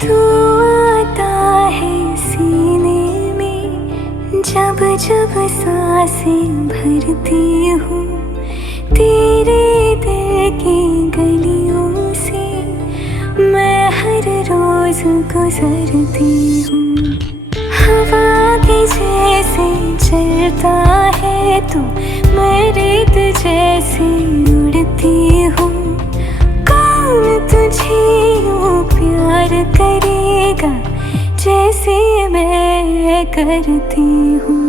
तू आता है सीने में, जब जब सांसें भरती हूँ, तेरे दिल की गलियों से मैं हर रोज गुजरती हूँ। हवा के जैसे चलता है तू, मैं रेत जैसे उड़ती हूँ। कौन तुझे यूँ प्यार करेगा जैसे मैं करती हूँ।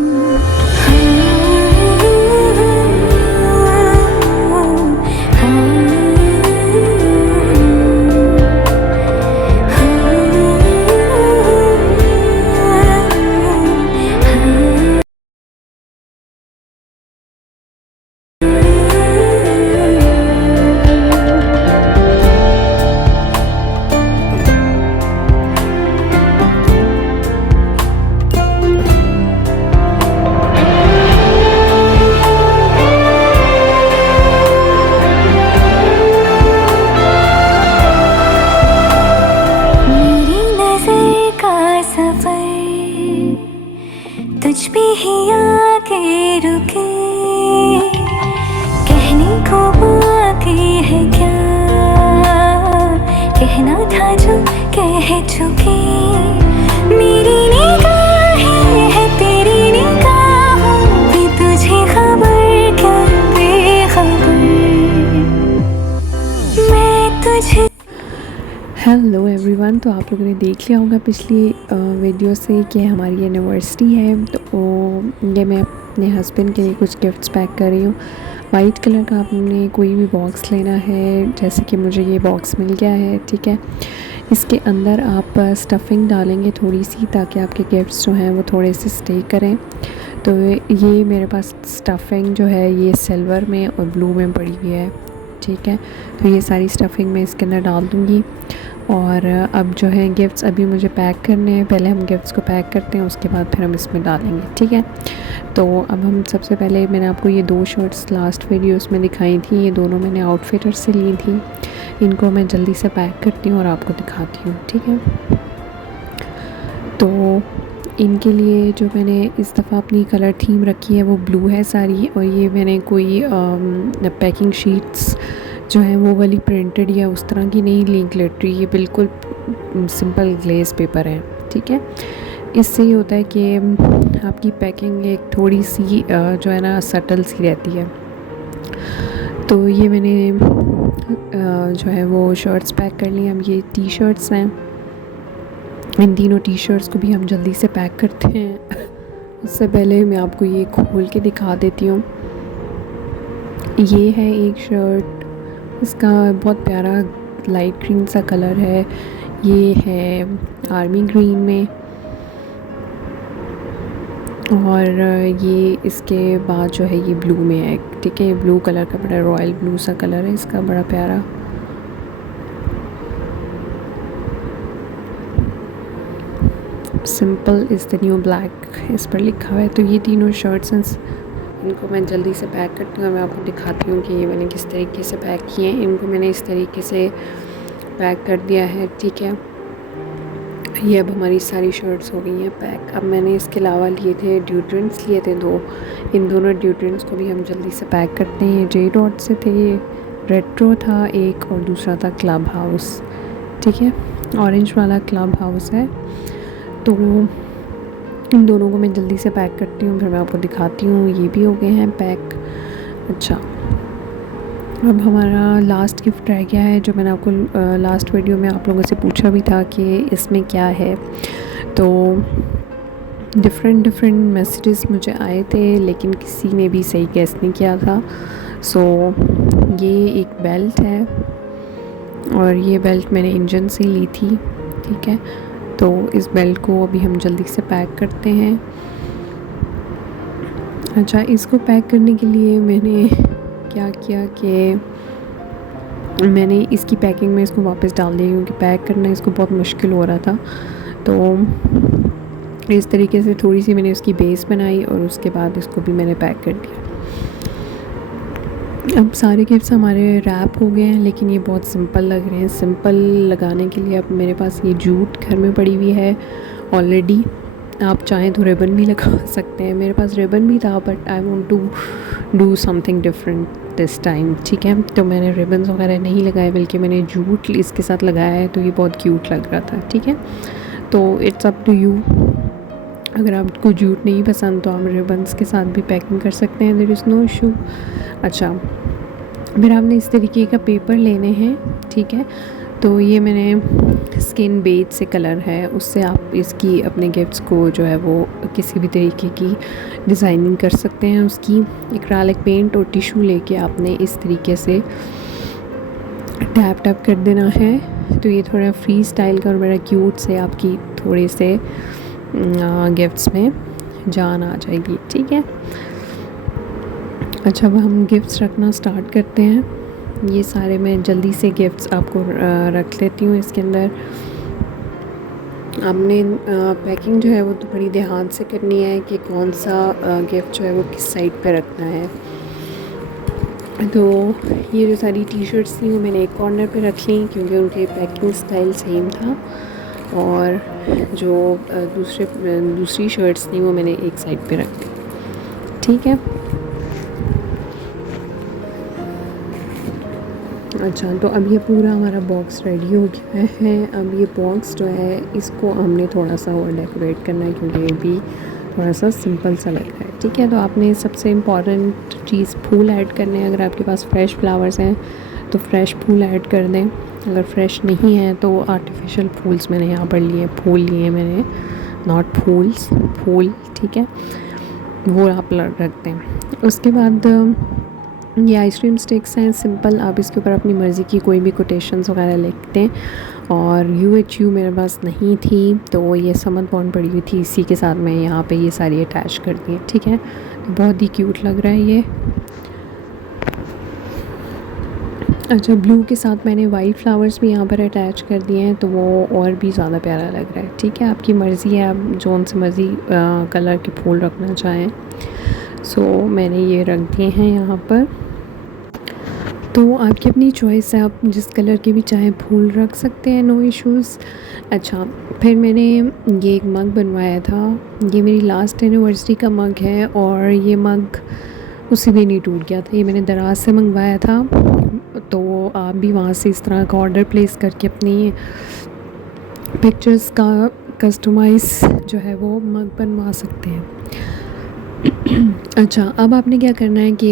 तुझ पे ही आके रुके, कहने को बाकी है क्या, कहना था जो कह चुके। मेरी निगाहें है तेरी निगाहों पे, तुझे खबर क्या बेखबर, मैं तुझे। हेलो एवरीवन, तो आप लोगों ने देख लिया होगा पिछली वीडियो से कि हमारी एनिवर्सरी है। तो ये मैं अपने हस्बैंड के लिए कुछ गिफ्ट्स पैक कर रही हूँ। वाइट कलर का आपने कोई भी बॉक्स लेना है, जैसे कि मुझे ये बॉक्स मिल गया है, ठीक है। इसके अंदर आप स्टफिंग डालेंगे थोड़ी सी, ताकि आपके गिफ्ट्स जो हैं वो थोड़े से स्टे करें। तो ये मेरे पास स्टफिंग जो है ये सिल्वर में और ब्लू में पड़ी हुई है, ठीक है। तो ये सारी स्टफिंग मैं इसके अंदर डाल दूँगी। और अब जो है गिफ्ट्स अभी मुझे पैक करने हैं, पहले हम गिफ्ट्स को पैक करते हैं, उसके बाद फिर हम इसमें डालेंगे, ठीक है। तो अब हम सबसे पहले, मैंने आपको ये 2 शर्ट्स लास्ट वीडियोस में दिखाई थी, ये दोनों मैंने आउटफिटर से ली थी। इनको मैं जल्दी से पैक करती हूँ और आपको दिखाती हूँ, ठीक है। तो इनके लिए जो मैंने इस दफ़ा अपनी कलर थीम रखी है वो ब्लू है सारी, और ये मैंने कोई पैकिंग शीट्स जो है वो वाली प्रिंटेड या उस तरह की नहीं ली ग्लिटरी, ये बिल्कुल सिंपल ग्लेस पेपर है, ठीक है। इससे ये होता है कि आपकी पैकिंग एक थोड़ी सी जो है ना सटल सी रहती है। तो ये मैंने जो है वो शर्ट्स पैक कर ली। अब ये टी शर्ट्स हैं, इन तीनों टी शर्ट्स को भी हम जल्दी से पैक करते हैं। उससे पहले मैं आपको ये खोल के दिखा देती हूँ। ये है एक शर्ट, इसका बहुत प्यारा लाइट ग्रीन सा कलर है, ये है आर्मी ग्रीन में। और ये इसके बाद जो है ये ब्लू में है, ठीक है। ये ब्लू कलर का बड़ा रॉयल ब्लू सा कलर है इसका, बड़ा प्यारा। Simple is the new black इस पर लिखा हुआ है। तो ये तीनों शर्ट्स हैं, इनको मैं जल्दी से पैक करती हूँ। मैं आपको दिखाती हूँ कि ये मैंने किस तरीके से पैक किए हैं। इनको मैंने इस तरीके से पैक कर दिया है, ठीक है। ये अब हमारी सारी शर्ट्स हो गई हैं पैक। अब मैंने इसके अलावा लिए थे ड्यूड्रेंट्स, लिए थे 2। इन दोनों ड्यूड्रेंट्स को भी हम जल्दी से पैक करते हैं। जे डॉट से थे, ये रेट्रो था एक, और दूसरा था क्लब हाउस, ठीक है। ऑरेंज वाला क्लब हाउस है। तो इन दोनों को मैं जल्दी से पैक करती हूँ, फिर मैं आपको दिखाती हूँ। ये भी हो गए हैं पैक। अच्छा, अब हमारा लास्ट गिफ्ट रह गया है, जो मैंने आपको लास्ट वीडियो में आप लोगों से पूछा भी था कि इसमें क्या है। तो डिफरेंट मैसेजेस मुझे आए थे, लेकिन किसी ने भी सही गेस नहीं किया था। सो ये एक बेल्ट है, और ये बेल्ट मैंने इंजन से ली थी, ठीक है। तो इस बेल्ट को अभी हम जल्दी से पैक करते हैं। अच्छा, इसको पैक करने के लिए मैंने क्या किया कि मैंने इसकी पैकिंग में इसको वापस डाल दिया, क्योंकि पैक करना इसको बहुत मुश्किल हो रहा था। तो इस तरीके से थोड़ी सी मैंने उसकी बेस बनाई, और उसके बाद इसको भी मैंने पैक कर दिया। अब सारे गिफ्ट्स हमारे रैप हो गए हैं, लेकिन ये बहुत सिंपल लग रहे हैं। सिंपल लगाने के लिए अब मेरे पास ये जूट घर में पड़ी हुई है ऑलरेडी। आप चाहें तो रिबन भी लगा सकते हैं। मेरे पास रिबन भी था, but I want to do something different this time, ठीक है। तो मैंने रिबन्स वगैरह नहीं लगाए, बल्कि मैंने जूट इसके साथ लगाया है, तो ये बहुत क्यूट लग रहा था, ठीक है। तो इट्स अप टू यू। अगर आपको जूट नहीं पसंद तो आप रिबन्स के साथ भी पैकिंग कर सकते हैं, देयर इज़ नो इशू। अच्छा, फिर आपने इस तरीके का पेपर लेने हैं, ठीक है। तो ये मैंने स्किन बेज से कलर है, उससे आप इसकी अपने गिफ्ट्स को जो है वो किसी भी तरीके की डिज़ाइनिंग कर सकते हैं। उसकी एक्रेलिक पेंट और टिशू लेके आपने इस तरीके से टैप टैप कर देना है। तो ये थोड़ा फ्री स्टाइल का और बड़ा क्यूट से आपकी थोड़े से गिफ्ट्स में जान आ जाएगी, ठीक है। अच्छा, अब हम गिफ्ट्स रखना स्टार्ट करते हैं। ये सारे मैं जल्दी से गिफ्ट्स आपको रख लेती हूँ। इसके अंदर आपने पैकिंग जो है वो तो बड़ी ध्यान से करनी है कि कौन सा गिफ्ट जो है वो किस साइड पे रखना है। तो ये जो सारी टी शर्ट्स थी वो मैंने एक कॉर्नर पे रख ली, क्योंकि उनके पैकिंग स्टाइल सेम था। और जो दूसरी शर्ट्स थी वो मैंने एक साइड पे रख दी, ठीक है। अच्छा, तो अब ये पूरा हमारा बॉक्स रेडी हो गया है। अब ये बॉक्स जो है इसको हमने थोड़ा सा और डेकोरेट करना है, क्योंकि ये भी थोड़ा सा सिंपल सा लग रहा है, ठीक है। तो आपने सबसे इम्पॉर्टेंट चीज़ फूल ऐड करने हैं। अगर आपके पास फ्रेश फ्लावर्स हैं तो फ्रेश फूल ऐड कर दें। अगर फ्रेश नहीं है तो आर्टिफिशियल फूल्स मैंने यहाँ पर लिए, फूल लिए मैंने, नॉट फूल्स, फूल, ठीक है, वो आप रख दें। उसके बाद ये आइसक्रीम स्टिक्स हैं सिंपल। आप इसके ऊपर अपनी मर्ज़ी की कोई भी कोटेशंस वगैरह लिखते हैं। और UHU मेरे पास नहीं थी, तो ये समद बॉन्ड पड़ी हुई थी, इसी के साथ मैं यहाँ पे ये सारी अटैच कर दी है, ठीक है। तो बहुत ही क्यूट लग रहा है ये। अच्छा, ब्लू के साथ मैंने वाइट फ्लावर्स भी यहाँ पर अटैच कर दिए हैं, तो वो और भी ज़्यादा प्यारा लग रहा है, ठीक है। आपकी मर्ज़ी है, आप जोन से मर्ज़ी कलर के फूल रखना चाहें। सो मैंने ये रख दिए हैं यहाँ पर। तो आपकी अपनी चॉइस है, आप जिस कलर के भी चाहें फूल रख सकते हैं, नो इश्यूज़। अच्छा, फिर मैंने ये एक मग बनवाया था। ये मेरी लास्ट एनिवर्सरी का मग है, और ये मग उसी दिन ही टूट गया था। ये मैंने दराज से मंगवाया था। तो आप भी वहाँ से इस तरह का ऑर्डर प्लेस करके अपनी पिक्चर्स का कस्टमाइज़ जो है वो मग बनवा सकते हैं। अच्छा, अब आपने क्या करना है कि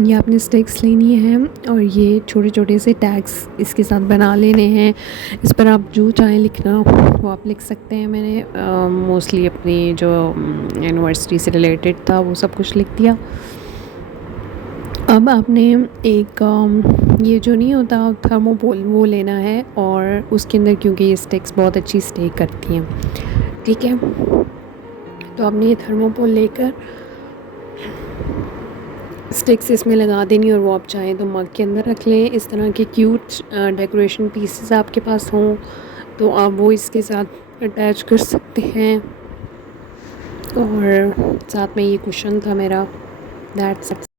ये आपने स्टिक्स लेनी है, और ये छोटे छोटे से टैग्स इसके साथ बना लेने हैं। इस पर आप जो चाहें लिखना वो आप लिख सकते हैं। मैंने मोस्टली अपनी जो यूनिवर्सिटी से रिलेटेड था वो सब कुछ लिख दिया। अब आपने एक ये जो नहीं होता थर्मोकोल, वो लेना है, और उसके अंदर क्योंकि ये स्टिक्स बहुत अच्छी स्टे करती हैं, ठीक है। तो आपने ये थर्मोकोल लेकर स्टिक्स इसमें लगा देनी, और वो आप चाहें तो मग के अंदर रख लें। इस तरह के क्यूट डेकोरेशन पीसेस आपके पास हों तो आप वो इसके साथ अटैच कर सकते हैं। और साथ में ये कुशन था मेरा, दैट्स